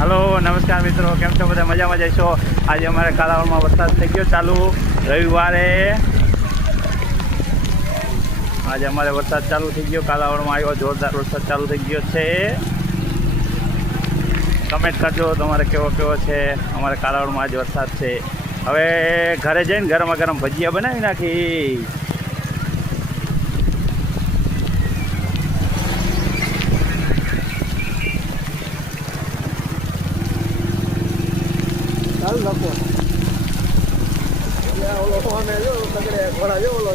Hello નમસ્કાર મિત્રો, કેમ છો બધા? મજામાં જઈશો? આજે અમારે કાલાવડમાં વરસાદ થઈ ગયો ચાલુ રવિવારે. આજે અમારે વરસાદ ચાલુ થઈ ગયો, કાલાવડમાં આવ્યો જોરદાર વરસાદ ચાલુ થઈ ગયો છે. કમેન્ટ કરજો તમારે કેવો છે. અમારે કાલાવડમાં આજ વરસાદ છે. હવે ઘરે જઈને ગરમા ગરમ ભજીયા બનાવી નાખી. ચાલ લખો ઓલો અમે જો ઘોડા જો ઓલો